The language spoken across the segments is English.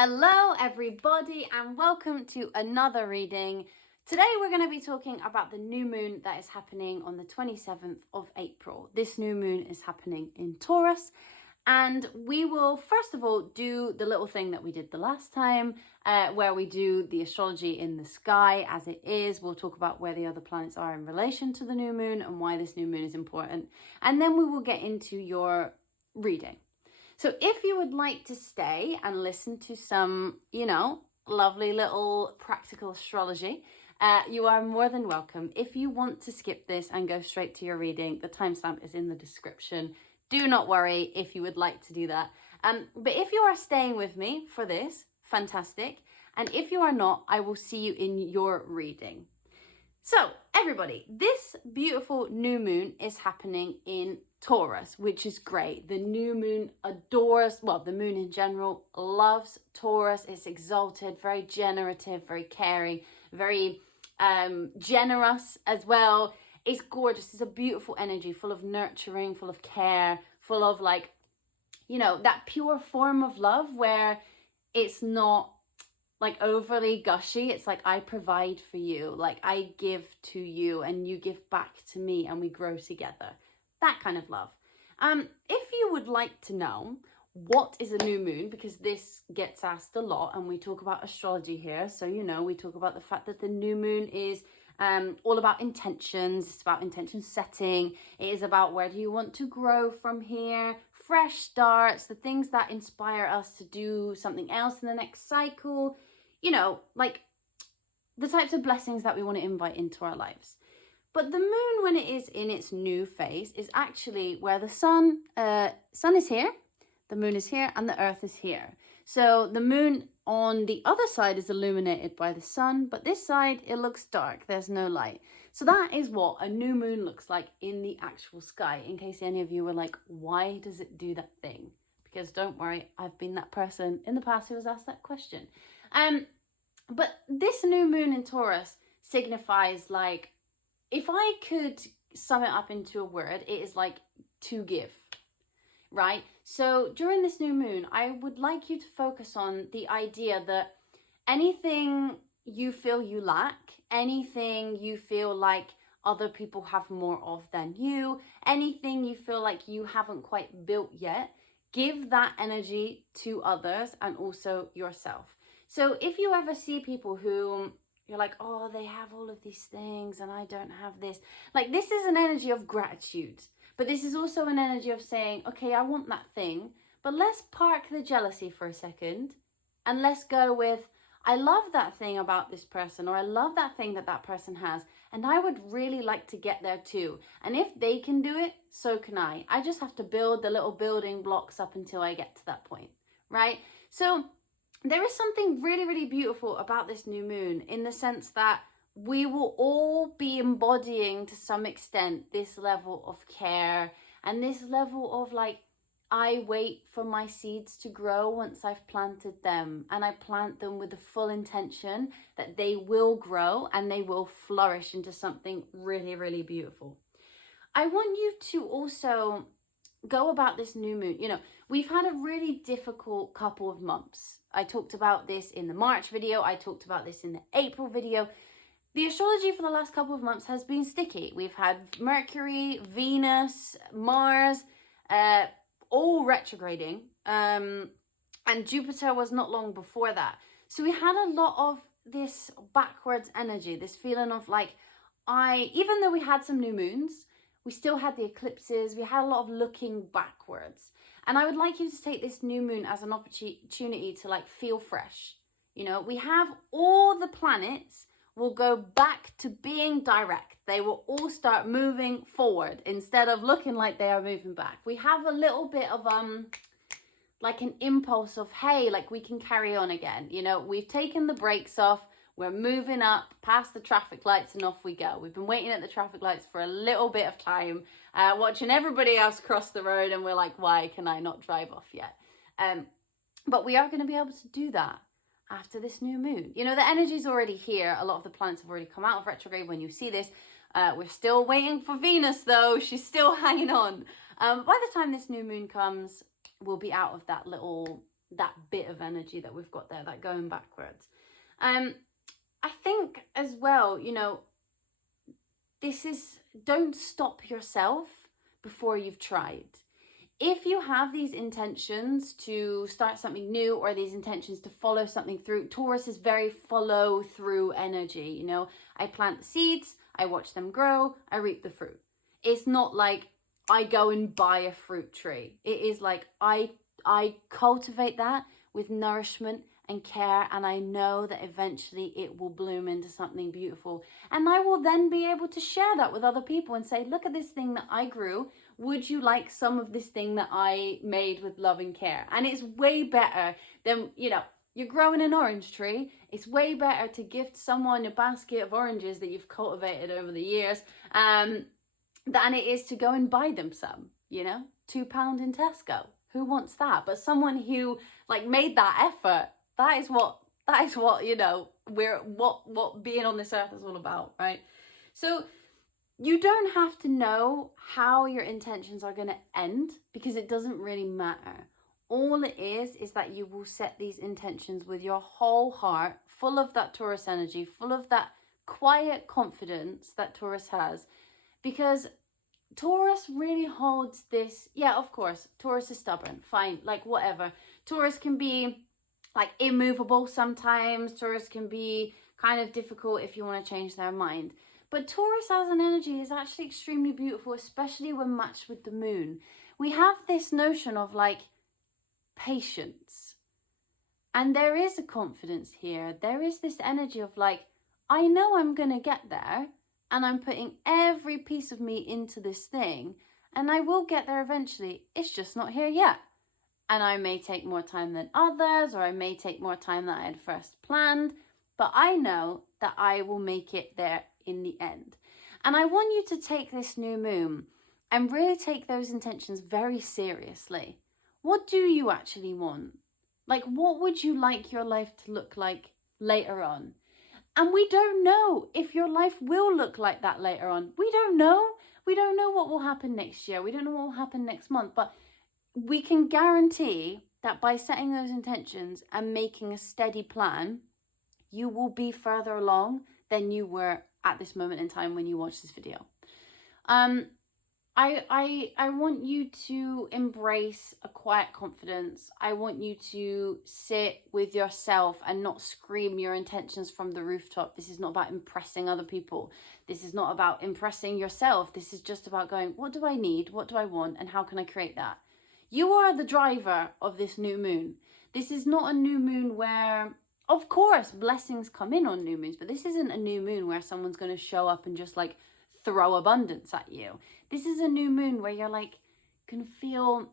Hello everybody and welcome to another reading. Today we're going to be talking about the new moon that is happening on the 27th of April. This new moon is happening in Taurus, and we will first of all do the little thing that we did the last time where we do the astrology in the sky as it is. We'll talk about where the other planets are in relation to the new moon and why this new moon is important, and then we will get into your reading. So if you would like to stay and listen to some, lovely little practical astrology, you are more than welcome. If you want to skip this and go straight to your reading, the timestamp is in the description. Do not worry if you would like to do that. But if you are staying with me for this, fantastic. And if you are not, I will see you in your reading. So everybody, this beautiful new moon is happening in Taurus, which is great. The new moon adores, the moon in general loves Taurus. It's exalted, very generative, very caring, very generous as well. It's gorgeous. It's a beautiful energy, full of nurturing, full of care, full of that pure form of love where it's not like overly gushy. It's like, I provide for you, like I give to you and you give back to me and we grow together. That kind of love. If you would like to know what is a new moon, because this gets asked a lot and we talk about astrology here. So, we talk about the fact that the new moon is all about intentions. It's about intention setting. It is about where do you want to grow from here, fresh starts, the things that inspire us to do something else in the next cycle, like the types of blessings that we want to invite into our lives. But the moon, when it is in its new phase, is actually where the sun is here, the moon is here, and the earth is here. So the moon on the other side is illuminated by the sun, but this side, it looks dark. There's no light. So that is what a new moon looks like in the actual sky, in case any of you were like, why does it do that thing? Because don't worry, I've been that person in the past who was asked that question. But this new moon in Taurus signifies, like, if I could sum it up into a word, it is like to give, right? So during this new moon, I would like you to focus on the idea that anything you feel you lack, anything you feel like other people have more of than you, anything you feel like you haven't quite built yet, give that energy to others and also yourself. So if you ever see people who you're like, oh, they have all of these things and I don't have this. Like, this is an energy of gratitude. But this is also an energy of saying, okay, I want that thing, but let's park the jealousy for a second and let's go with, I love that thing about this person, or I love that thing that that person has, and I would really like to get there too. And if they can do it, so can I. I just have to build the little building blocks up until I get to that point, right? So there is something really, really beautiful about this new moon in the sense that we will all be embodying to some extent this level of care and this level of like, I wait for my seeds to grow once I've planted them, and I plant them with the full intention that they will grow and they will flourish into something really, really beautiful. I want you to also go about this new moon. We've had a really difficult couple of months. I talked about this in the March video. I talked about this in the April video. The astrology for the last couple of months has been sticky. We've had Mercury, Venus, Mars, all retrograding. And Jupiter was not long before that. So we had a lot of this backwards energy, this feeling of like, even though we had some new moons, we still had the eclipses, we had a lot of looking backwards. And I would like you to take this new moon as an opportunity to like feel fresh. We have all the planets will go back to being direct. They will all start moving forward instead of looking like they are moving back. We have a little bit of like an impulse of, hey, like we can carry on again. We've taken the brakes off. We're moving up past the traffic lights and off we go. We've been waiting at the traffic lights for a little bit of time, watching everybody else cross the road, and we're like, why can I not drive off yet? But we are going to be able to do that after this new moon. The energy's already here. A lot of the planets have already come out of retrograde when you see this. We're still waiting for Venus though. She's still hanging on. By the time this new moon comes, we'll be out of that little that bit of energy that we've got there, that going backwards. I think as well, you know, this is, don't stop yourself before you've tried. If you have these intentions to start something new or these intentions to follow something through, Taurus is very follow through energy. You know, I plant the seeds, I watch them grow, I reap the fruit. It's not like I go and buy a fruit tree. It is like I cultivate that with nourishment and care, and I know that eventually it will bloom into something beautiful. And I will then be able to share that with other people and say, look at this thing that I grew. Would you like some of this thing that I made with love and care? And it's way better than, you know, you're growing an orange tree. It's way better to gift someone a basket of oranges that you've cultivated over the years than it is to go and buy them some, you know, £2 in Tesco. Who wants that? But someone who like made that effort, that is what, you know, what being on this earth is all about, right? So you don't have to know how your intentions are going to end, because it doesn't really matter. All it is that you will set these intentions with your whole heart, full of that Taurus energy, full of that quiet confidence that Taurus has. Because Taurus really holds this, yeah, of course, Taurus is stubborn, fine, like whatever. Taurus can be like immovable sometimes. Taurus can be kind of difficult if you want to change their mind. But Taurus as an energy is actually extremely beautiful, especially when matched with the moon. We have this notion of like patience. And there is a confidence here. There is this energy of like, I know I'm going to get there, and I'm putting every piece of me into this thing, and I will get there eventually. It's just not here yet. And I may take more time than others, or I may take more time than I had first planned, but I know that I will make it there in the end. And I want you to take this new moon and really take those intentions very seriously. What do you actually want? Like, what would you like your life to look like later on? And we don't know if your life will look like that later on. We don't know. We don't know what will happen next year. We don't know what will happen next month. But we can guarantee that by setting those intentions and making a steady plan, you will be further along than you were at this moment in time when you watch this video. I want you to embrace a quiet confidence. I want you to sit with yourself and not scream your intentions from the rooftop. This is not about impressing other people. This is not about impressing yourself. This is just about going, what do I need? What do I want? And how can I create that? You are the driver of this new moon. This is not a new moon where, of course, blessings come in on new moons, but this isn't a new moon where someone's going to show up and just like throw abundance at you. This is a new moon where you're like, can feel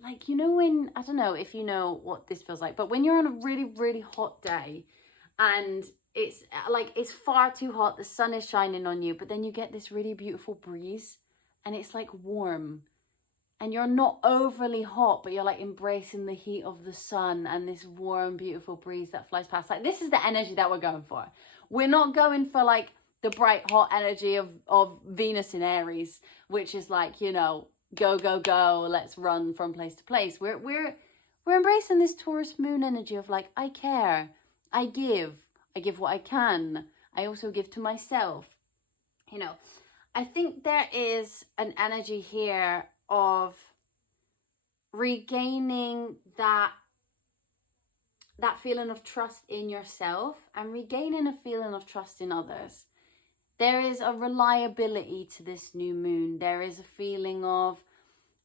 like, you know, when, I don't know if you know what this feels like, but when you're on a really, really hot day and it's like, it's far too hot, the sun is shining on you, but then you get this really beautiful breeze and it's like warm. And you're not overly hot, but you're like embracing the heat of the sun and this warm, beautiful breeze that flies past. Like, this is the energy that we're going for. We're not going for like the bright, hot energy of Venus in Aries, which is like, you know, go, go, go, let's run from place to place. We're embracing this Taurus moon energy of like, I care, I give what I can. I also give to myself. You know, I think there is an energy here of regaining that feeling of trust in yourself and regaining a feeling of trust in others. There is a reliability to this new moon. There is a feeling of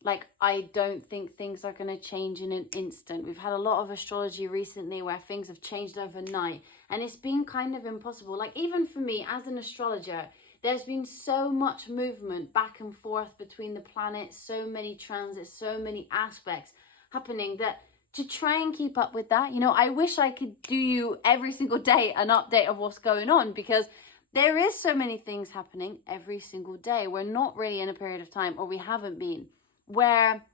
like, I don't think things are going to change in an instant. We've had a lot of astrology recently where things have changed overnight, and it's been kind of impossible. Like, even for me as an astrologer, there's been so much movement back and forth between the planets, so many transits, so many aspects happening that to try and keep up with that, you know, I wish I could do you every single day an update of what's going on, because there is so many things happening every single day. We're not really in a period of time, or we haven't been, where,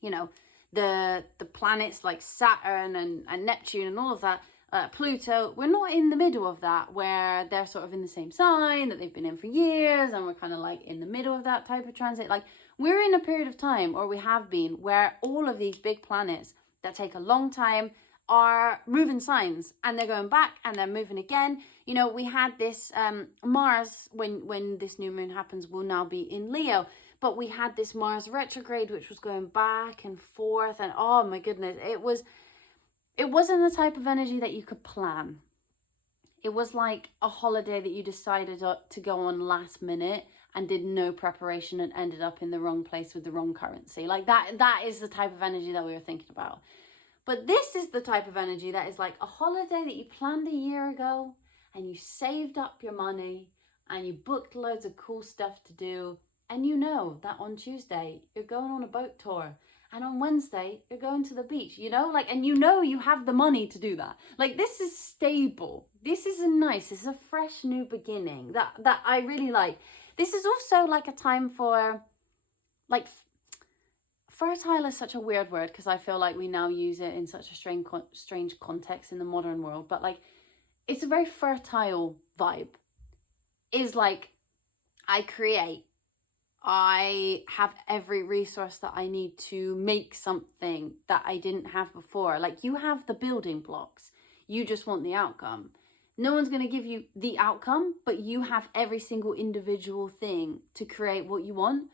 you know, the planets like Saturn and Neptune and all of that, Pluto, we're not in the middle of that where they're sort of in the same sign that they've been in for years, and we're kind of like in the middle of that type of transit. Like, we're in a period of time, or we have been, where all of these big planets that take a long time are moving signs, and they're going back and they're moving again. You know, we had this Mars, when this new moon happens, will now be in Leo, but we had this Mars retrograde which was going back and forth, and oh my goodness, it wasn't the type of energy that you could plan. It was like a holiday that you decided to go on last minute and did no preparation and ended up in the wrong place with the wrong currency. Like that is the type of energy that we were thinking about. But this is the type of energy that is like a holiday that you planned a year ago, and you saved up your money and you booked loads of cool stuff to do. And you know that on Tuesday you're going on a boat tour, and on Wednesday you're going to the beach, you know, like, and you know you have the money to do that. Like, this is stable. This is this is a fresh new beginning that I really like. This is also like a time for, like, fertile is such a weird word because I feel like we now use it in such a strange context in the modern world, but like, it's a very fertile vibe. Is like, I create, I have every resource that I need to make something that I didn't have before. Like, you have the building blocks, you just want the outcome. No one's going to give you the outcome, but you have every single individual thing to create what you want.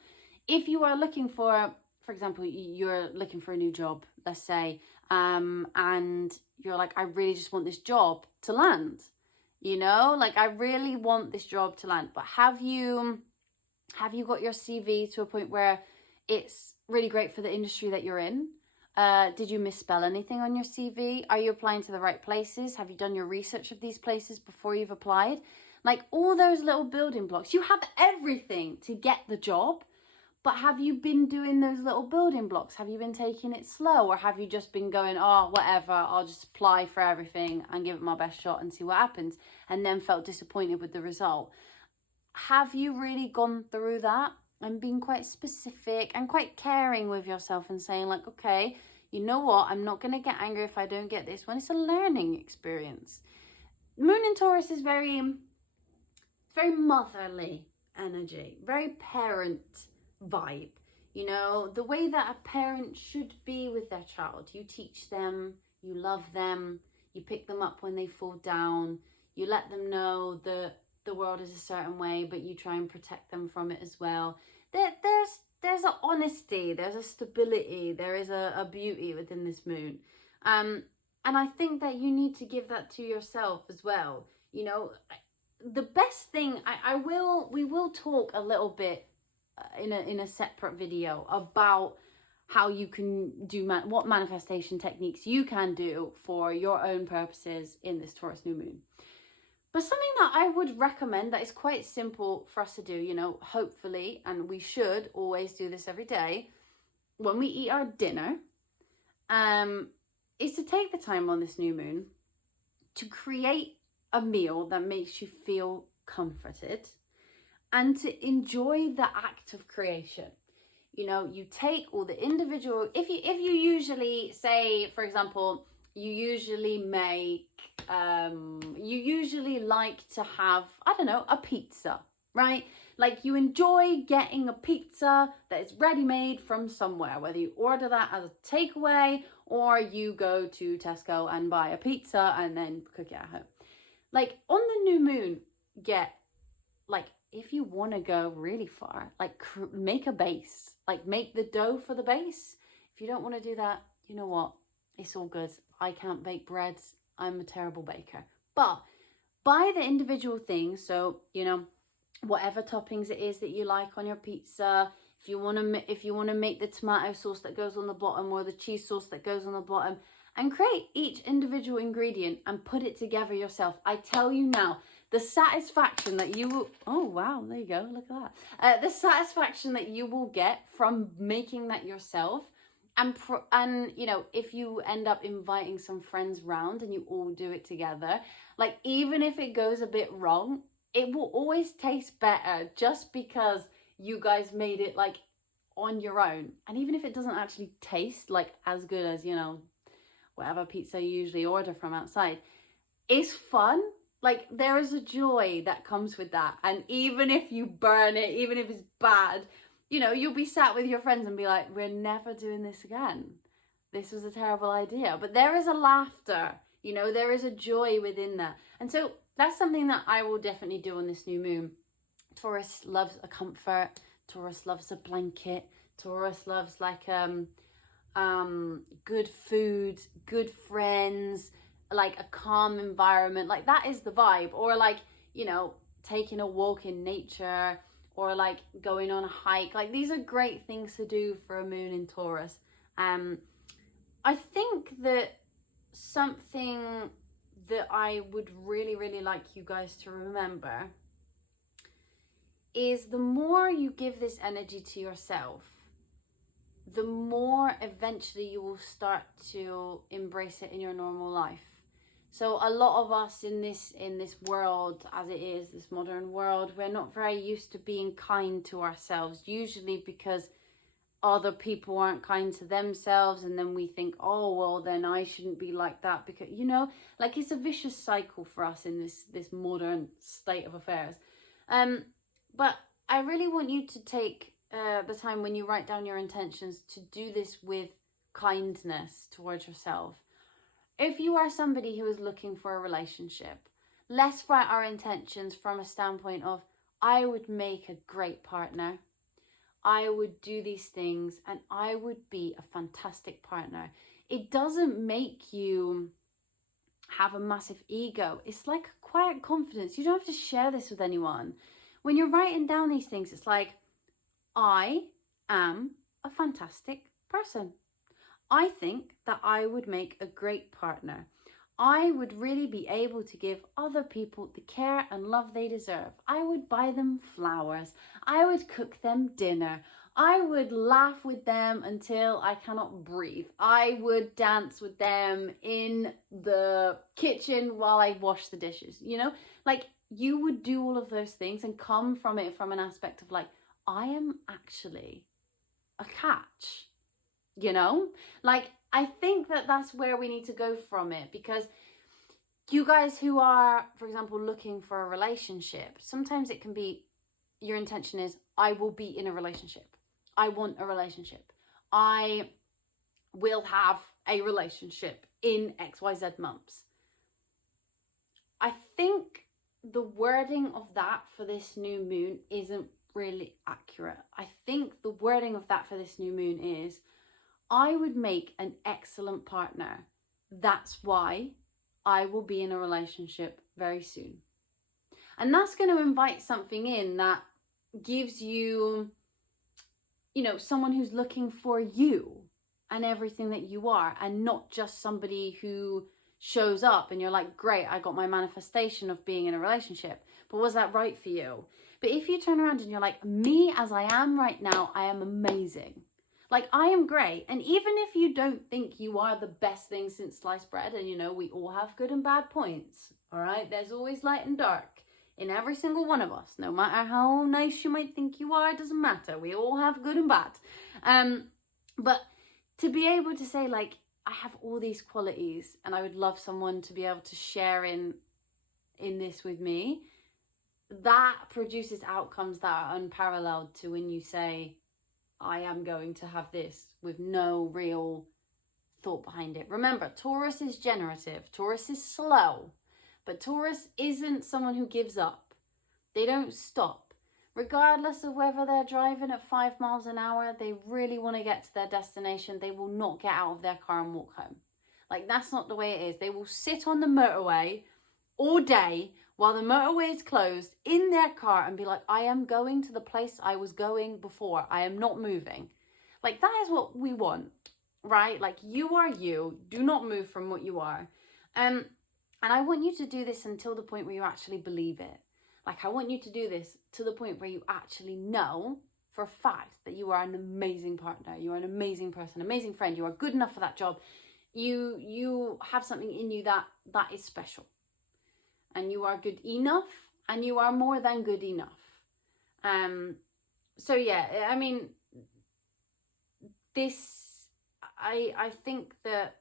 If you are looking for example, you're looking for a new job, let's say, and you're like, I really just want this job to land, you know, like, I really want this job to land. But have you got your CV to a point where it's really great for the industry that you're in? Did you misspell anything on your CV? Are you applying to the right places? Have you done your research of these places before you've applied? Like, all those little building blocks, you have everything to get the job. But have you been doing those little building blocks? Have you been taking it slow? Or have you just been going, oh, whatever, I'll just apply for everything and give it my best shot and see what happens, and then felt disappointed with the result? Have you really gone through that and been quite specific and quite caring with yourself and saying, like, okay, you know what, I'm not going to get angry if I don't get this one. It's a learning experience. Moon in Taurus is very motherly energy, very parent vibe, you know, the way that a parent should be with their child. You teach them, you love them, you pick them up when they fall down, you let them know that the world is a certain way, but you try and protect them from it as well. There's an honesty, there's a stability, there is a beauty within this moon, and I think that you need to give that to yourself as well. You know, the best thing, we will talk a little bit in a separate video about how you can do what manifestation techniques you can do for your own purposes in this Taurus new moon. But something that I would recommend that is quite simple for us to do, you know, hopefully, and we should always do this every day when we eat our dinner, is to take the time on this new moon to create a meal that makes you feel comforted and to enjoy the act of creation. You know, you take all the individual, if you usually say, for example, you usually like to have, I don't know, a pizza, right? Like, you enjoy getting a pizza that is ready-made from somewhere, whether you order that as a takeaway or you go to Tesco and buy a pizza and then cook it at home. Like, on the new moon, if you want to go really far, like, make a base, like, make the dough for the base. If you don't want to do that, you know what? It's all good. I can't bake breads. I'm a terrible baker. But buy the individual things. So, you know, whatever toppings it is that you like on your pizza. If you want to make the tomato sauce that goes on the bottom or the cheese sauce that goes on the bottom, and create each individual ingredient and put it together yourself. I tell you now, the satisfaction that you will, oh wow, there you go, look at that. The satisfaction that you will get from making that yourself, and you know, if you end up inviting some friends round and you all do it together, like, even if it goes a bit wrong, it will always taste better just because you guys made it, like, on your own. And even if it doesn't actually taste like as good as, you know, whatever pizza you usually order from outside, it's fun. Like, there is a joy that comes with that. And even if you burn it, even if it's bad, you know, you'll be sat with your friends and be like, we're never doing this again. this was a terrible idea. But there is a laughter, you know, there is a joy within that. And so that's something that I will definitely do on this new moon. Taurus loves a comfort. Taurus loves a blanket. Taurus loves like good food, good friends, like a calm environment. Like that is the vibe. Or like, you know, taking a walk in nature, or like going on a hike. Like these are great things to do for a moon in Taurus. I think that something that I would really, really like you guys to remember is the more you give this energy to yourself, the more eventually you will start to embrace it in your normal life. So a lot of us in this world, as it is, this modern world, we're not very used to being kind to ourselves, usually because other people aren't kind to themselves, and then we think, oh well, then I shouldn't be like that, because, you know, like it's a vicious cycle for us in this modern state of affairs. But I really want you to take the time when you write down your intentions to do this with kindness towards yourself. If you are somebody who is looking for a relationship, let's write our intentions from a standpoint of, I would make a great partner, I would do these things, and I would be a fantastic partner. It doesn't make you have a massive ego. It's like a quiet confidence. You don't have to share this with anyone. When you're writing down these things, it's like, I am a fantastic person. I think that I would make a great partner. I would really be able to give other people the care and love they deserve. I would buy them flowers. I would cook them dinner. I would laugh with them until I cannot breathe. I would dance with them in the kitchen while I wash the dishes. You know, like you would do all of those things and come from it from an aspect of like, I am actually a catch. You know, like I think that that's where we need to go from it, because you guys who are, for example, looking for a relationship, sometimes it can be your intention is, I will be in a relationship. I want a relationship. I will have a relationship in XYZ months. I think the wording of that for this new moon isn't really accurate. I think the wording of that for this new moon is, I would make an excellent partner. That's why I will be in a relationship very soon. And that's going to invite something in that gives you, you know, someone who's looking for you and everything that you are, and not just somebody who shows up and you're like, great, I got my manifestation of being in a relationship, but was that right for you? But if you turn around and you're like, me as I am right now, I am amazing. Like, I am great. And even if you don't think you are the best thing since sliced bread, and you know, we all have good and bad points, all right? There's always light and dark in every single one of us. No matter how nice you might think you are, it doesn't matter. We all have good and bad. But to be able to say, like, I have all these qualities and I would love someone to be able to share in this with me, that produces outcomes that are unparalleled to when you say, I am going to have this, with no real thought behind it. Remember, Taurus is generative. Taurus is slow. But Taurus isn't someone who gives up. They don't stop. Regardless of whether they're driving at 5 miles an hour, they really want to get to their destination. They will not get out of their car and walk home. Like, that's not the way it is. They will sit on the motorway all day while the motorway is closed in their car and be like, I am going to the place I was going before. I am not moving. Like, that is what we want, right? Like, you are you. Do not move from what you are. And I want you to do this until the point where you actually believe it. Like, I want you to do this to the point where you actually know for a fact that you are an amazing partner. You are an amazing person, amazing friend. You are good enough for that job. You have something in you that is special. And you are good enough, and you are more than good enough. So yeah, I mean, I think that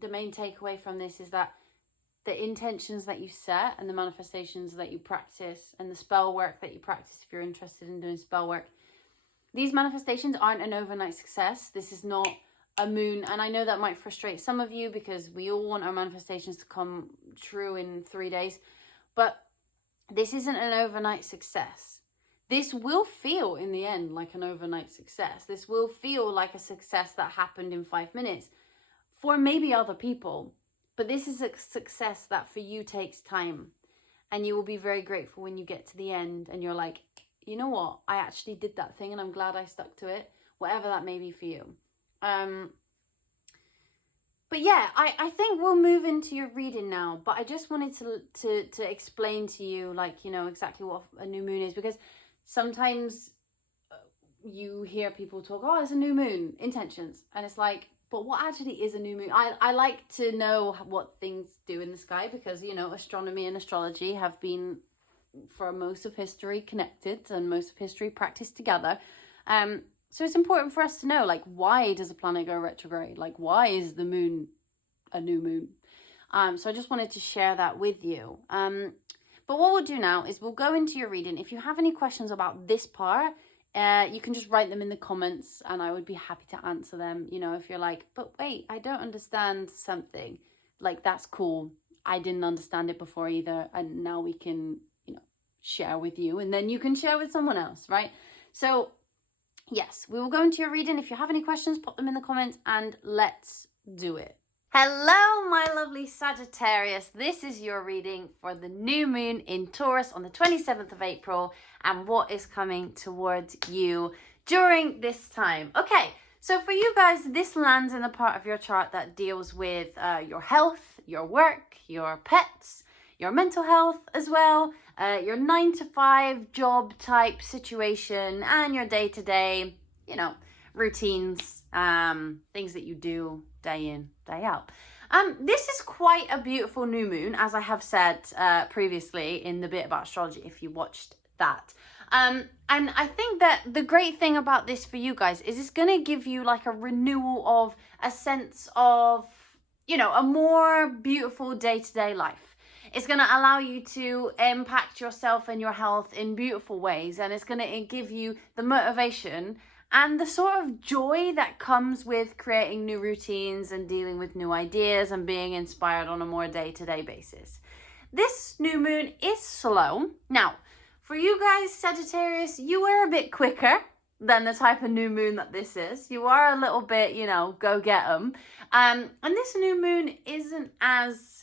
the main takeaway from this is that the intentions that you set and the manifestations that you practice and the spell work that you practice, if you're interested in doing spell work, these manifestations aren't an overnight success. This is not a moon, and I know that might frustrate some of you because we all want our manifestations to come true in 3 days, but this isn't an overnight success. This will feel in the end like an overnight success. This will feel like a success that happened in 5 minutes for maybe other people, but this is a success that for you takes time, and you will be very grateful when you get to the end and you're like, you know what, I actually did that thing and I'm glad I stuck to it, whatever that may be for you. But yeah, I think we'll move into your reading now, but I just wanted to explain to you, like, you know, exactly what a new moon is, because sometimes you hear people talk, oh, it's a new moon, intentions, and it's like, but what actually is a new moon? I like to know what things do in the sky, because, you know, astronomy and astrology have been, for most of history, connected, and most of history practiced together. So it's important for us to know, like, why does a planet go retrograde? Like, why is the moon a new moon? So I just wanted to share that with you. But what we'll do now is we'll go into your reading. If you have any questions about this part, you can just write them in the comments and I would be happy to answer them. You know, if you're like, but wait, I don't understand something, like, that's cool. I didn't understand it before either. And now we can, you know, share with you, and then you can share with someone else, right? So yes, we will go into your reading. If you have any questions, pop them in the comments and let's do it. Hello, my lovely Sagittarius. This is your reading for the new moon in Taurus on the 27th of April and what is coming towards you during this time. Okay, so for you guys, this lands in the part of your chart that deals with your health, your work, your pets, your mental health as well, your 9-to-5 job type situation, and your day-to-day, you know, routines, things that you do day in, day out. This is quite a beautiful new moon, as I have said previously in the bit about astrology, if you watched that. And I think that the great thing about this for you guys is it's going to give you like a renewal of a sense of, you know, a more beautiful day-to-day life. It's going to allow you to impact yourself and your health in beautiful ways. And it's going to give you the motivation and the sort of joy that comes with creating new routines and dealing with new ideas and being inspired on a more day-to-day basis. This new moon is slow. Now, for you guys, Sagittarius, you are a bit quicker than the type of new moon that this is. You are a little bit, you know, go get 'em. And this new moon isn't as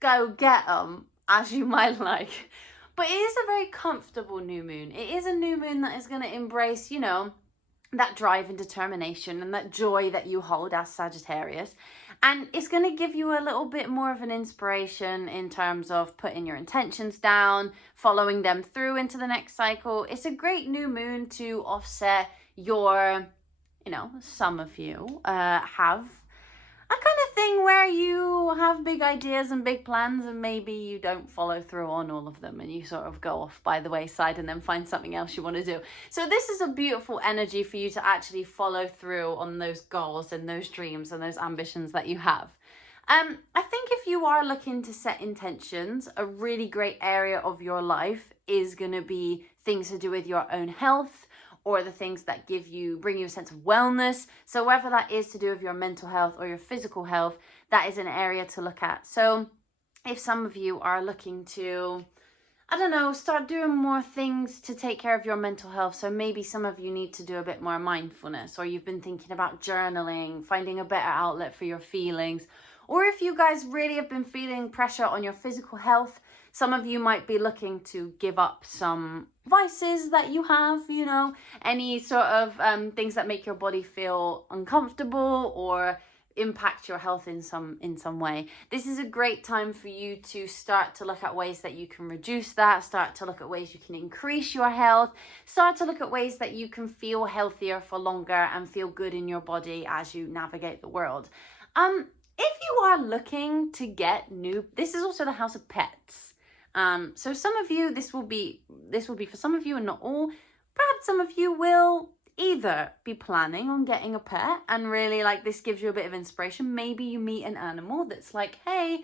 go get 'em as you might like. But it is a very comfortable new moon. It is a new moon that is going to embrace, you know, that drive and determination and that joy that you hold as Sagittarius. And it's going to give you a little bit more of an inspiration in terms of putting your intentions down, following them through into the next cycle. It's a great new moon to offset your, you know, some of you have a kind of thing where you have big ideas and big plans and maybe you don't follow through on all of them and you sort of go off by the wayside and then find something else you want to do. So this is a beautiful energy for you to actually follow through on those goals and those dreams and those ambitions that you have. I think if you are looking to set intentions, a really great area of your life is going to be things to do with your own health, or the things that bring you a sense of wellness. So whether that is to do with your mental health or your physical health, that is an area to look at. So if some of you are looking to, I don't know, start doing more things to take care of your mental health. So maybe some of you need to do a bit more mindfulness, or you've been thinking about journaling, finding a better outlet for your feelings. Or if you guys really have been feeling pressure on your physical health, some of you might be looking to give up some vices that you have, you know, any sort of things that make your body feel uncomfortable or impact your health in some way. This is a great time for you to start to look at ways that you can reduce that, start to look at ways you can increase your health, start to look at ways that you can feel healthier for longer and feel good in your body as you navigate the world. If you are looking to get this is also the house of pets. So some of you, this will be for some of you and not all. Perhaps some of you will either be planning on getting a pet and really like this gives you a bit of inspiration. Maybe you meet an animal that's like, hey,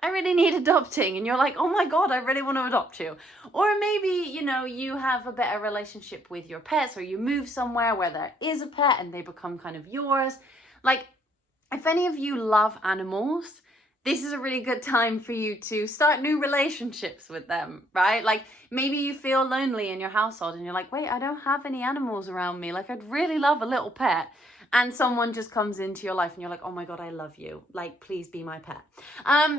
I really need adopting. And you're like, oh my God, I really want to adopt you. Or maybe, you know, you have a better relationship with your pets, or you move somewhere where there is a pet and they become kind of yours. Like, if any of you love animals, this is a really good time for you to start new relationships with them, right? Like, maybe you feel lonely in your household and you're like, wait, I don't have any animals around me. Like, I'd really love a little pet. And someone just comes into your life and you're like, oh my God, I love you. Like, please be my pet.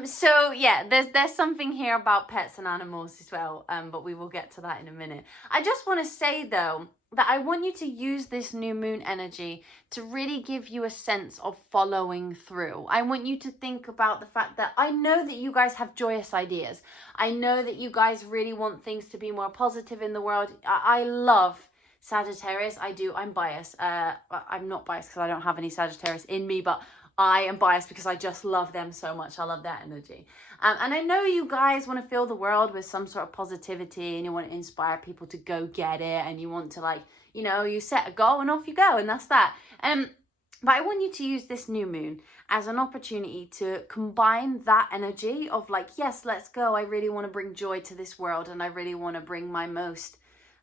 So yeah, there's something here about pets and animals as well. But we will get to that in a minute. I just want to say though, that I want you to use this new moon energy to really give you a sense of following through. I want you to think about the fact that I know that you guys have joyous ideas. I know that you guys really want things to be more positive in the world. I love Sagittarius. I do. I'm biased. I'm not biased because I don't have any Sagittarius in me, but I am biased because I just love them so much. I love that energy. And I know you guys want to fill the world with some sort of positivity and you want to inspire people to go get it and you want to, like, you know, you set a goal and off you go and that's that. But I want you to use this new moon as an opportunity to combine that energy of like, yes, let's go. I really want to bring joy to this world and I really want to bring my most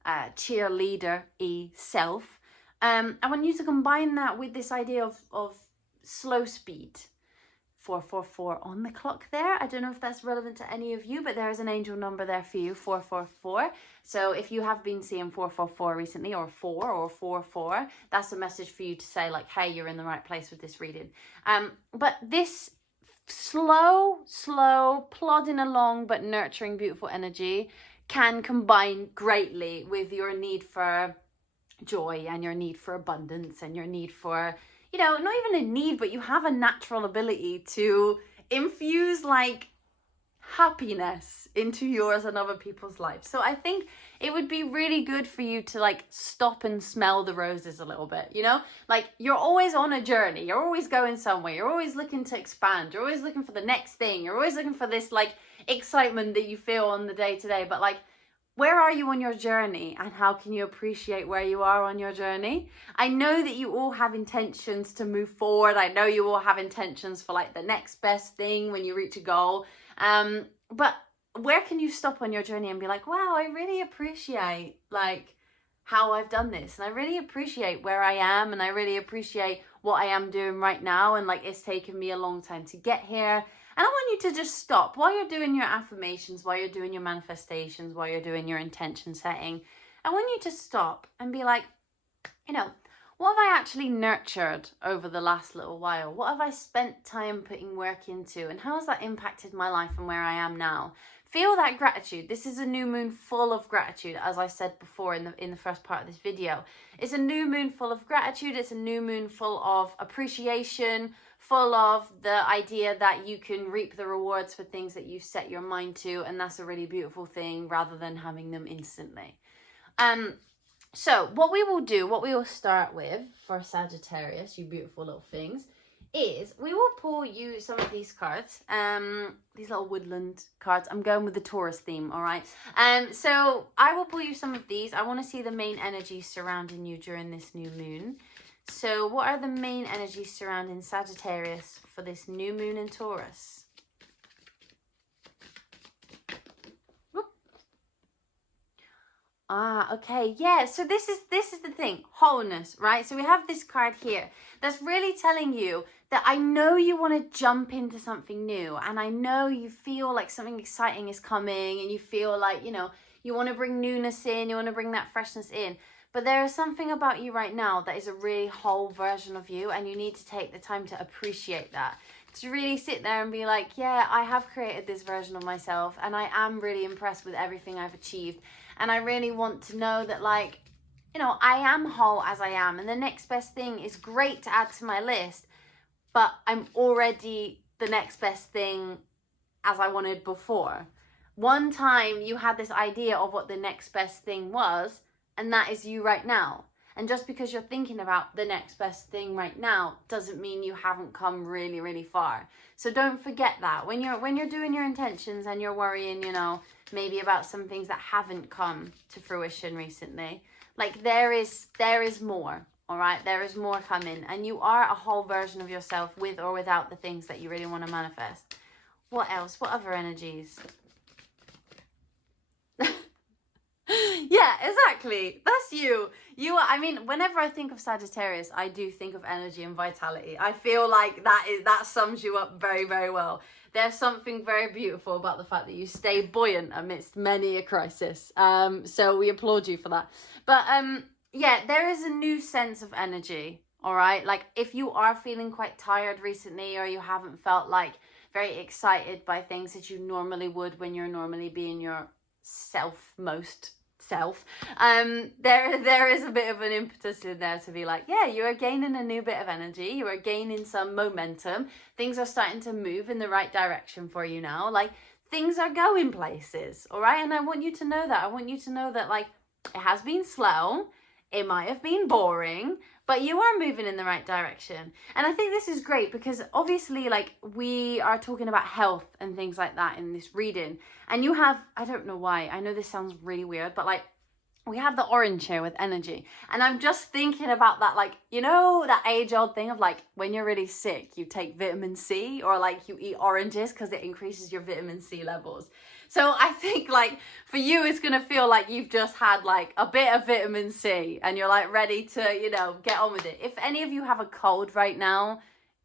cheerleader-y self. I want you to combine that with this idea of slow speed. 444 on the clock there. I don't know if that's relevant to any of you, but there is an angel number there for you, 444. So if you have been seeing 444 recently, or 4 or 44, that's a message for you to say like, hey, you're in the right place with this reading. But this slow, plodding along but nurturing, beautiful energy can combine greatly with your need for joy and your need for abundance and your need for, you know, not even a need, but you have a natural ability to infuse like happiness into yours and other people's lives. So I think it would be really good for you to like stop and smell the roses a little bit, you know? Like, you're always on a journey, you're always going somewhere, you're always looking to expand, you're always looking for the next thing, you're always looking for this like excitement that you feel on the day to day, but like, where are you on your journey and how can you appreciate where you are on your journey? I know that you all have intentions to move forward. I know you all have intentions for like the next best thing when you reach a goal. But where can you stop on your journey and be like, wow, I really appreciate like how I've done this. And I really appreciate where I am. And I really appreciate what I am doing right now. And like, it's taken me a long time to get here. And I want you to just stop while you're doing your affirmations, while you're doing your manifestations, while you're doing your intention setting. I want you to stop and be like, you know, what have I actually nurtured over the last little while? What have I spent time putting work into? And how has that impacted my life and where I am now? Feel that gratitude. This is a new moon full of gratitude, as I said before in the first part of this video. It's a new moon full of gratitude. It's a new moon full of appreciation, full of the idea that you can reap the rewards for things that you've set your mind to, and that's a really beautiful thing rather than having them instantly. So what we will start with for Sagittarius, you beautiful little things, is we will pull you some of these cards, these little woodland cards. I'm going with the Taurus theme, all right? So I will pull you some of these. I want to see the main energies surrounding you during this new moon. So what are the main energies surrounding Sagittarius for this new moon in Taurus? Whoop. Okay, yeah, so this is the thing, wholeness, right? So we have this card here that's really telling you that I know you want to jump into something new, and I know you feel like something exciting is coming, and you feel like, you know, you want to bring newness in, you want to bring that freshness in. But there is something about you right now that is a really whole version of you, and you need to take the time to appreciate that. To really sit there and be like, yeah, I have created this version of myself, and I am really impressed with everything I've achieved. And I really want to know that, like, you know, I am whole as I am, and the next best thing is great to add to my list, but I'm already the next best thing as I wanted before. One time you had this idea of what the next best thing was, and that is you right now. And just because you're thinking about the next best thing right now doesn't mean you haven't come really, really far. So don't forget that. When you're doing your intentions and you're worrying, you know, maybe about some things that haven't come to fruition recently, like there is more, all right? There is more coming. And you are a whole version of yourself with or without the things that you really want to manifest. What else? What other energies? Yeah, exactly. That's you. You are, I mean, whenever I think of Sagittarius, I do think of energy and vitality. I feel like that sums you up very, very well. There's something very beautiful about the fact that you stay buoyant amidst many a crisis. So we applaud you for that. But yeah, there is a new sense of energy. All right. Like if you are feeling quite tired recently, or you haven't felt like very excited by things that you normally would when you're normally being your most self, there is a bit of an impetus in there to be like, yeah, you are gaining a new bit of energy, you are gaining some momentum, things are starting to move in the right direction for you now, like things are going places. All right. And I want you to know that. I want you to know that, like, it has been slow, it might have been boring, but you are moving in the right direction. And I think this is great because obviously, like, we are talking about health and things like that in this reading. And you have, I don't know why, I know this sounds really weird, but like, we have the orange here with energy. And I'm just thinking about that, like, you know, that age-old thing of like, when you're really sick, you take vitamin C, or like you eat oranges because it increases your vitamin C levels. So I think like for you, it's going to feel like you've just had like a bit of vitamin C and you're like ready to, you know, get on with it. If any of you have a cold right now,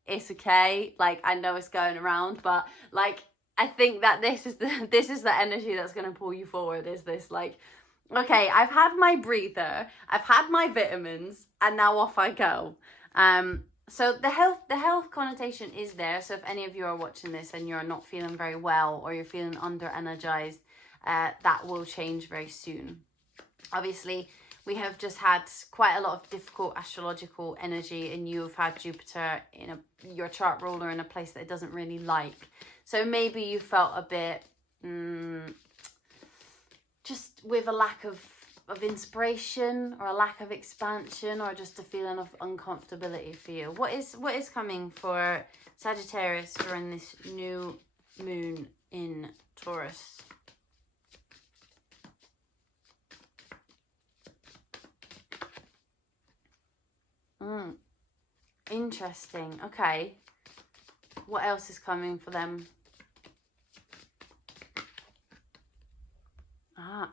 it's okay. Like, I know it's going around, but like, I think that this is the energy that's going to pull you forward, is this like, okay, I've had my breather, I've had my vitamins, and now off I go. So the health connotation is there. So if any of you are watching this and you're not feeling very well, or you're feeling under energized, that will change very soon. Obviously, we have just had quite a lot of difficult astrological energy, and you've had Jupiter in your chart ruler in a place that it doesn't really like. So maybe you felt a bit just with a lack of inspiration, or a lack of expansion, or just a feeling of uncomfortability for you. What is coming for Sagittarius during this new moon in Taurus? Interesting. Okay. What else is coming for them?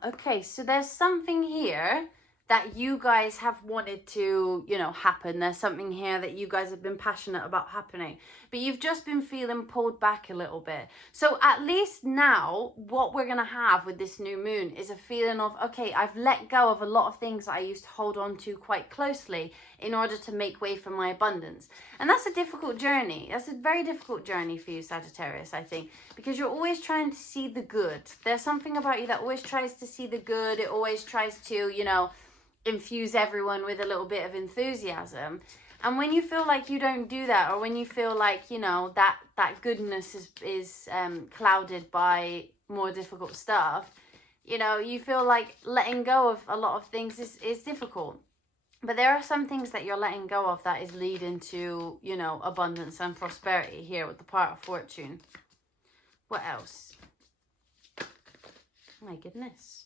Okay, so there's something here that you guys have wanted to, you know, happen. There's something here that you guys have been passionate about happening, but you've just been feeling pulled back a little bit. So at least now, what we're going to have with this new moon is a feeling of, okay, I've let go of a lot of things that I used to hold on to quite closely in order to make way for my abundance. And that's a difficult journey. That's a very difficult journey for you, Sagittarius, I think, because you're always trying to see the good. There's something about you that always tries to see the good. It always tries to, you know, infuse everyone with a little bit of enthusiasm. And when you feel like you don't do that, or when you feel like, you know, that goodness is clouded by more difficult stuff, you know, you feel like letting go of a lot of things is difficult. But there are some things that you're letting go of that is leading to, you know, abundance and prosperity here with the part of fortune. What else? Oh my goodness.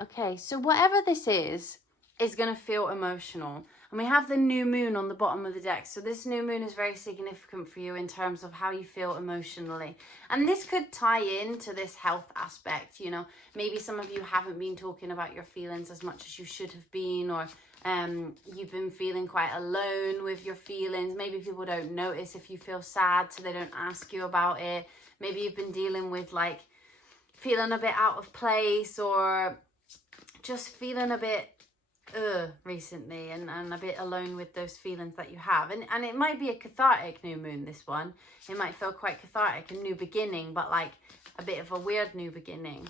Okay, so whatever this is going to feel emotional. And we have the new moon on the bottom of the deck. So this new moon is very significant for you in terms of how you feel emotionally. And this could tie into this health aspect. You know, maybe some of you haven't been talking about your feelings as much as you should have been, or you've been feeling quite alone with your feelings. Maybe people don't notice if you feel sad, so they don't ask you about it. Maybe you've been dealing with like feeling a bit out of place, or just feeling a bit recently, and a bit alone with those feelings that you have. And it might be a cathartic new moon, this one. It might feel quite cathartic, a new beginning, but like a bit of a weird new beginning.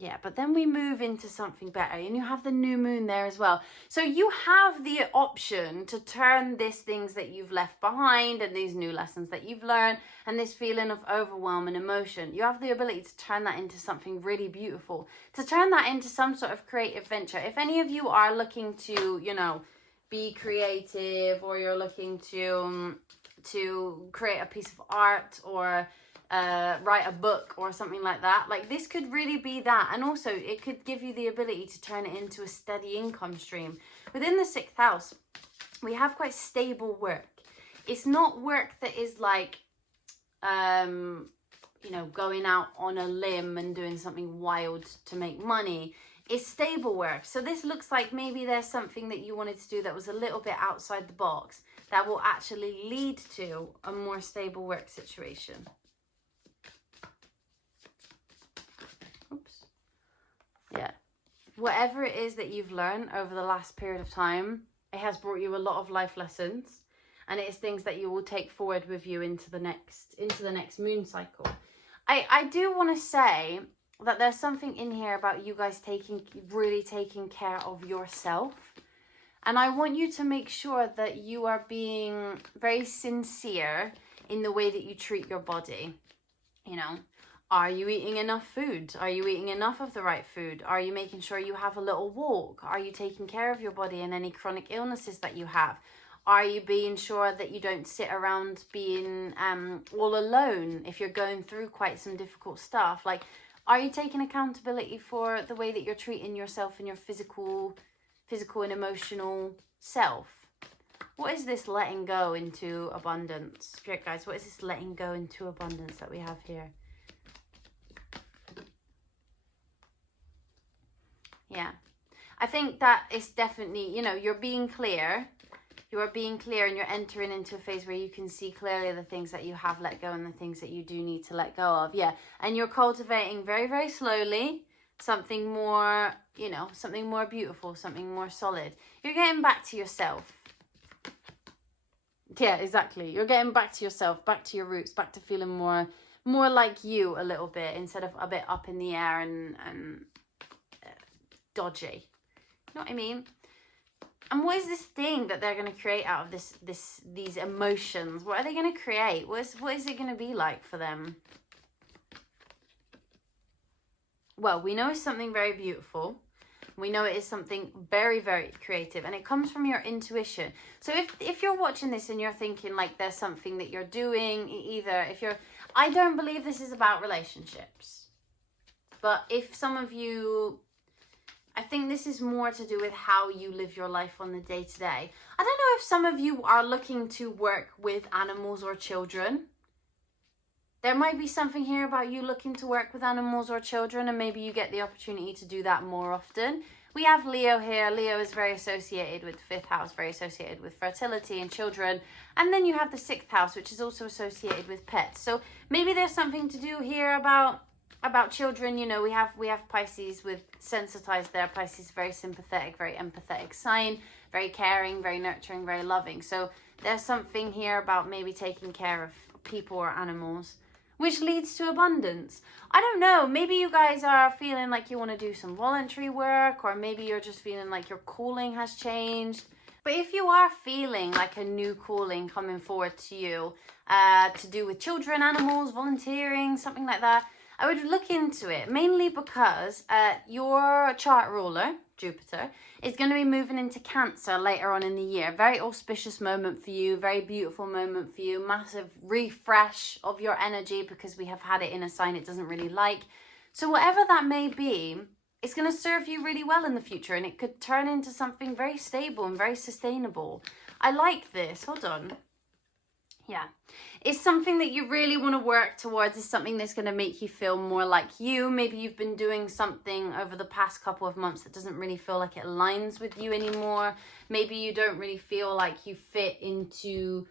Yeah, but then we move into something better, and you have the new moon there as well. So you have the option to turn these things that you've left behind, and these new lessons that you've learned, and this feeling of overwhelm and emotion. You have the ability to turn that into something really beautiful, to turn that into some sort of creative venture. If any of you are looking to, you know, be creative, or you're looking to create a piece of art, or write a book or something like that, like this could really be that. And also it could give you the ability to turn it into a steady income stream. Within the 6th house, we have quite stable work. It's not work that is like you know, going out on a limb and doing something wild to make money. It's stable work. So this looks like maybe there's something that you wanted to do that was a little bit outside the box that will actually lead to a more stable work situation. Oops. Yeah. Whatever it is that you've learned over the last period of time, it has brought you a lot of life lessons, and it is things that you will take forward with you into the next moon cycle. I do want to say that there's something in here about you guys really taking care of yourself. And I want you to make sure that you are being very sincere in the way that you treat your body. You know, are you eating enough food? Are you eating enough of the right food? Are you making sure you have a little walk? Are you taking care of your body and any chronic illnesses that you have? Are you being sure that you don't sit around being all alone if you're going through quite some difficult stuff? Like, are you taking accountability for the way that you're treating yourself and your physical and emotional self? What is this letting go into abundance? Spirit guys, what is this letting go into abundance that we have here? Yeah. I think that is definitely, you know, you're being clear. You are being clear and you're entering into a phase where you can see clearly the things that you have let go and the things that you do need to let go of. Yeah. And you're cultivating very, very slowly something more, you know, something more beautiful, something more solid. You're getting back to yourself. Yeah, exactly. You're getting back to yourself, back to your roots, back to feeling more like you a little bit instead of a bit up in the air and dodgy. You know what I mean? And what is this thing that they're going to create out of these emotions? What are they going to create? What is it going to be like for them? Well, we know it's something very beautiful. We know it is something very, very creative, and it comes from your intuition. So if you're watching this and you're thinking like there's something that you're doing, I don't believe this is about relationships. But if some of you, I think this is more to do with how you live your life on the day-to-day. I don't know if some of you are looking to work with animals or children. There might be something here about you looking to work with animals or children, and maybe you get the opportunity to do that more often. We have Leo here. Leo is very associated with the 5th house, very associated with fertility and children. And then you have the 6th house, which is also associated with pets. So maybe there's something to do here about children. You know, we have Pisces with sensitized there. Pisces is very sympathetic, very empathetic sign, very caring, very nurturing, very loving. So there's something here about maybe taking care of people or animals, which leads to abundance. I don't know, maybe you guys are feeling like you want to do some voluntary work, or maybe you're just feeling like your calling has changed. But if you are feeling like a new calling coming forward to you, to do with children, animals, volunteering, something like that, I would look into it, mainly because your chart ruler, Jupiter, is going to be moving into Cancer later on in the year. Very auspicious moment for you, very beautiful moment for you, massive refresh of your energy because we have had it in a sign it doesn't really like. So whatever that may be, it's going to serve you really well in the future, and it could turn into something very stable and very sustainable. I like this. Hold on. Yeah, it's something that you really want to work towards. It's something that's going to make you feel more like you. Maybe you've been doing something over the past couple of months that doesn't really feel like it aligns with you anymore. Maybe you don't really feel like you fit into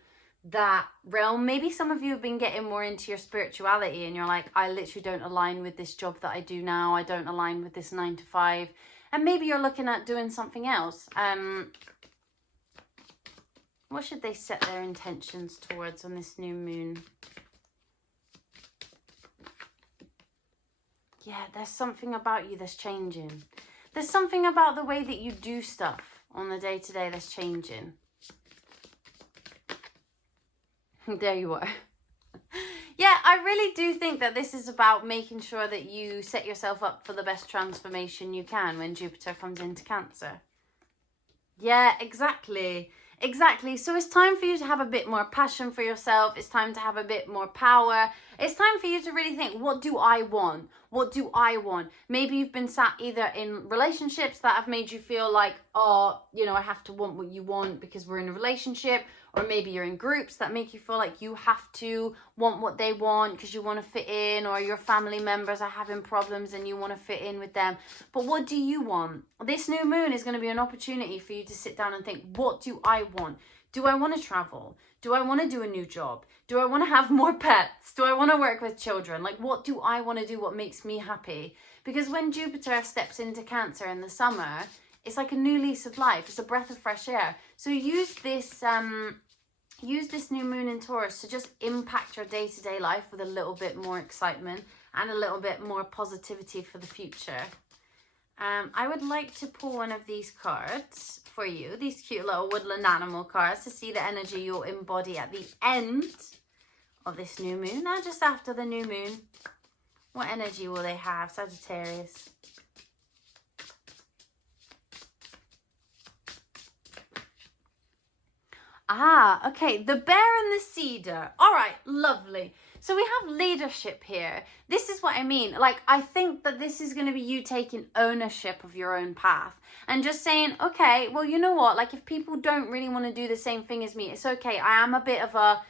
that realm. Maybe some of you have been getting more into your spirituality and you're like, I literally don't align with this job that I do now. I don't align with this 9 to 5. And maybe you're looking at doing something else. What should they set their intentions towards on this new moon? Yeah, there's something about you that's changing. There's something about the way that you do stuff on the day-to-day that's changing. There you are. Yeah, I really do think that this is about making sure that you set yourself up for the best transformation you can when Jupiter comes into Cancer. Yeah, exactly. Exactly. So it's time for you to have a bit more passion for yourself. It's time to have a bit more power. It's time for you to really think, what do I want? What do I want? Maybe you've been sat either in relationships that have made you feel like, oh, you know, I have to want what you want because we're in a relationship. Or maybe you're in groups that make you feel like you have to want what they want because you want to fit in, or your family members are having problems and you want to fit in with them. But what do you want? This new moon is going to be an opportunity for you to sit down and think, what do I want? Do I want to travel? Do I want to do a new job? Do I want to have more pets? Do I want to work with children? Like, what do I want to do? What makes me happy? Because when Jupiter steps into Cancer in the summer, it's like a new lease of life. It's a breath of fresh air. So use this new moon in Taurus to just impact your day-to-day life with a little bit more excitement and a little bit more positivity for the future. I would like to pull one of these cards for you, these cute little woodland animal cards, to see the energy you'll embody at the end of this new moon. Now, just after the new moon, what energy will they have, Sagittarius? Ah, okay, the bear and the cedar. All right, lovely. So we have leadership here. This is what I mean. Like, I think that this is going to be you taking ownership of your own path and just saying, okay, well, you know what? Like, if people don't really want to do the same thing as me, it's okay. I am a bit of a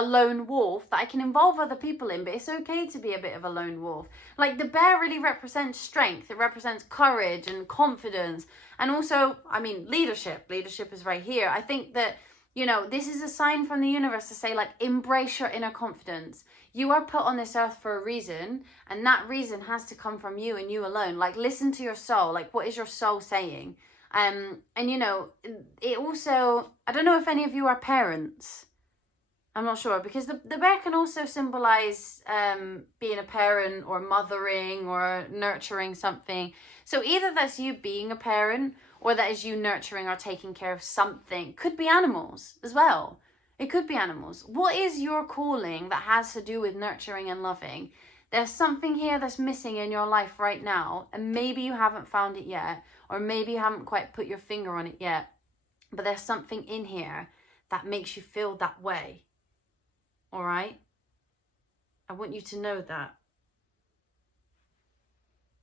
lone wolf that I can involve other people in, but it's okay to be a bit of a lone wolf. Like, the bear really represents strength. It represents courage and confidence. And also, I mean, leadership. Leadership is right here. I think that, you know, this is a sign from the universe to say, like, embrace your inner confidence. You are put on this earth for a reason, and that reason has to come from you and you alone. Like, listen to your soul. Like, what is your soul saying? And, you know, it also, I don't know if any of you are parents. I'm not sure, because the bear can also symbolize being a parent or mothering or nurturing something. So either that's you being a parent, or that is you nurturing or taking care of something. Could be animals as well. It could be animals. What is your calling that has to do with nurturing and loving? There's something here that's missing in your life right now, and maybe you haven't found it yet, or maybe you haven't quite put your finger on it yet, but there's something in here that makes you feel that way. All right? I want you to know that.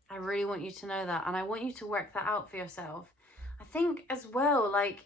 I really want you to know that, and I want you to work that out for yourself. I think as well, like,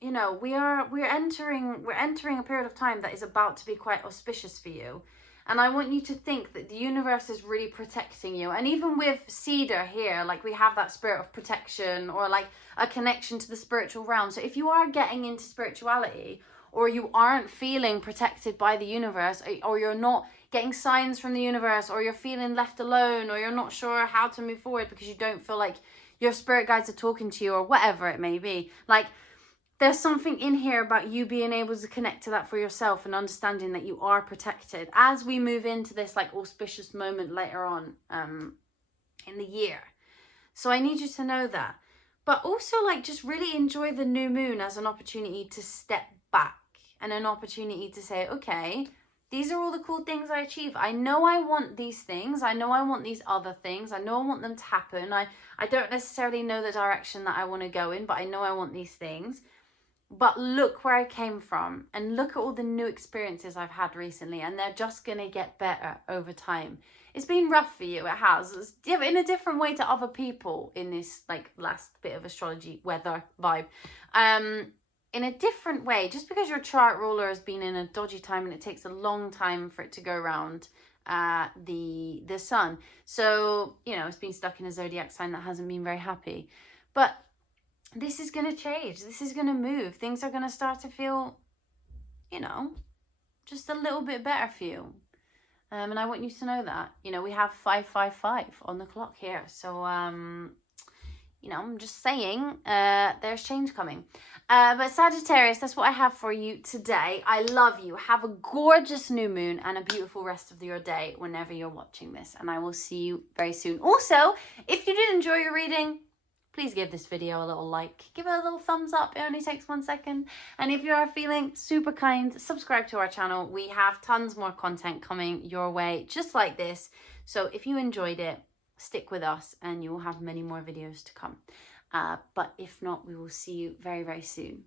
you know, we're entering a period of time that is about to be quite auspicious for you. And I want you to think that the universe is really protecting you. And even with cedar here, like, we have that spirit of protection, or like a connection to the spiritual realm. So if you are getting into spirituality, or you aren't feeling protected by the universe, or you're not getting signs from the universe, or you're feeling left alone, or you're not sure how to move forward because you don't feel like your spirit guides are talking to you, or whatever it may be, like, there's something in here about you being able to connect to that for yourself and understanding that you are protected as we move into this, like, auspicious moment later on in the year. So I need you to know that. But also, like, just really enjoy the new moon as an opportunity to step back and an opportunity to say, okay, these are all the cool things I achieve. I know I want these things. I know I want these other things. I know I want them to happen. I don't necessarily know the direction that I want to go in, but I know I want these things. But look where I came from, and look at all the new experiences I've had recently, and they're just going to get better over time. It's been rough for you. It has. It's in a different way to other people in this, like, last bit of astrology weather vibe. In a different way, just because your chart ruler has been in a dodgy time and it takes a long time for it to go around the sun. So, you know, it's been stuck in a zodiac sign that hasn't been very happy. But this is going to change. This is going to move. Things are going to start to feel, you know, just a little bit better for you. And I want you to know that. You know, we have 555 on the clock here. So, you know, I'm just saying there's change coming. But Sagittarius, that's what I have for you today. I love you. Have a gorgeous new moon and a beautiful rest of your day whenever you're watching this. And I will see you very soon. Also, if you did enjoy your reading, please give this video a little like. Give it a little thumbs up. It only takes 1 second. And if you are feeling super kind, subscribe to our channel. We have tons more content coming your way just like this. So if you enjoyed it, stick with us and you will have many more videos to come. But if not, we will see you very, very soon.